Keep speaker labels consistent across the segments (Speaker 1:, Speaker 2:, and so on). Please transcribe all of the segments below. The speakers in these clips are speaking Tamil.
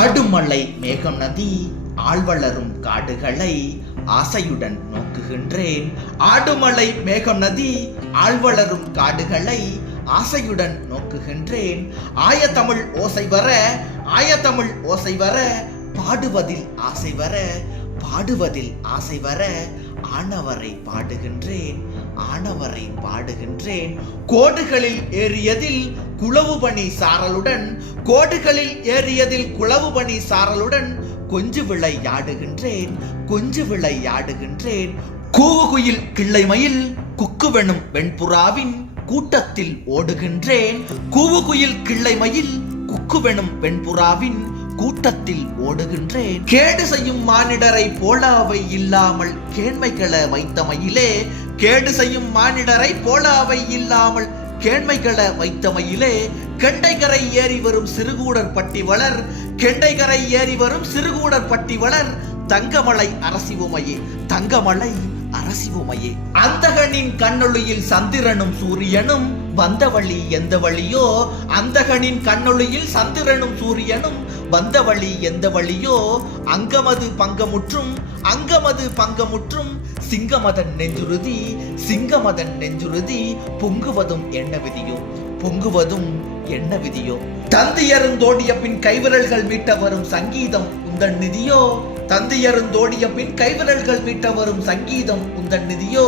Speaker 1: ஆடுமலை மேகம் நதி ஆழ்வளரும் காடுகளை ஆசையுடன் நோக்குகின்றேன். ஆடுமலை மேகம் நதி ஆழ்வளரும் காடுகளை ஆசையுடன் நோக்குகின்றேன். ஆயத்தமிழ் ஓசை வர ஆயத்தமிழ் ஓசை வர பாடுவதில் ஆசை வர பாடுவதில் ஆசை வர ஆனவரை பாடுகின்றேன் ஆனவரை பாடுகின்றேன். கோடுகளில் ஏறியதில் குளவு பணி சாரலுடன் கோடுகளில் ஏறியதில் குளவு பணி சாரலுடன் கொஞ்சு விளையாடுகின்றேன் கொஞ்சு விளையாடுகின்றேன் கூவுகுயில் கிள்ளைமயில் குக்குவெனும் வெண்புறாவின் கூட்டத்தில் ஓடுகின்றேன். கூவுகுயில் கிள்ளைமயில் குக்குவெனும் வெண்புறாவின் கூட்டத்தில் ஓடுகின்றேன். கேடு செய்யும் மானிடரை போல அவை இல்லாமல் கேண்மைகள வைத்தமையிலே கேடு செய்யும் மானிடரை போல அவை இல்லாமல் கேண்மைகள வைத்தமையிலே கெண்டைகரை ஏறி வரும் சிறுகூடர் பட்டி வளர் கெண்டைகரை ஏறி வரும் சிறுகூடர் பட்டி வளர் தங்கமலை அரசிவுமையே தங்கமலை அரசிவுமையே. அந்தகனின் கண்ணொளியில் சந்திரனும் சூரியனும் வந்த வழி எந்த வழியோ அந்தகனின் கண்ணொளியில் சந்திரனும் சூரியனும் வந்த வழி எந்த வழியோ அங்கமது பங்கமுற்றும் அங்கமது பங்கமுற்றும் சிங்கமதன் நெஞ்சுறுதி சிங்கமதன் நெஞ்சுறுதி பொங்குவதும் என்ன விதியோ பொங்குவதும் என்ன விதியோ. தந்தியருந்தோடிய பின் கைவிரல்கள் மீட்ட வரும் சங்கீதம் உந்தன் நிதியோ தந்தியருந்தோடிய பின் கைவிரல்கள் மீட்ட வரும் சங்கீதம் உந்தன் நிதியோ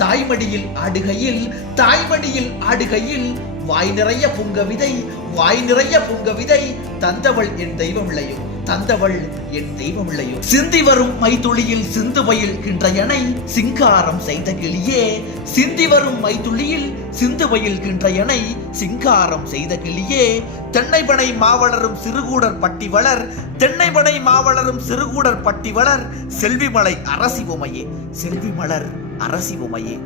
Speaker 1: தாய்மடியில் ஆடுகையில் தாய்மடியில் ஆடுகையில் வாய் நிறைய புங்க விதை வாய் நிறைய புங்க விதை தந்தவள் என் தெய்வமில்லையோ தந்தவள் என் தெய்வமில்லையோ. சிந்தி வரும் மைத்துளியில் சிந்து பயில்கின்ற எனை சிங்காரம் செய்த கிளியே சிந்தி வரும் மைத்துளியில் சிந்து பயில்கின்ற எனை சிங்காரம் செய்த கிளியே. தென்னைபனை மாவளரும் சிறுகூடர் பட்டி வளர் தென்னைபனை மாவளரும் சிறுகூடர் பட்டி வளர் செல்விமலை அரசி உமையே செல்வி மலர் அரசி உமையே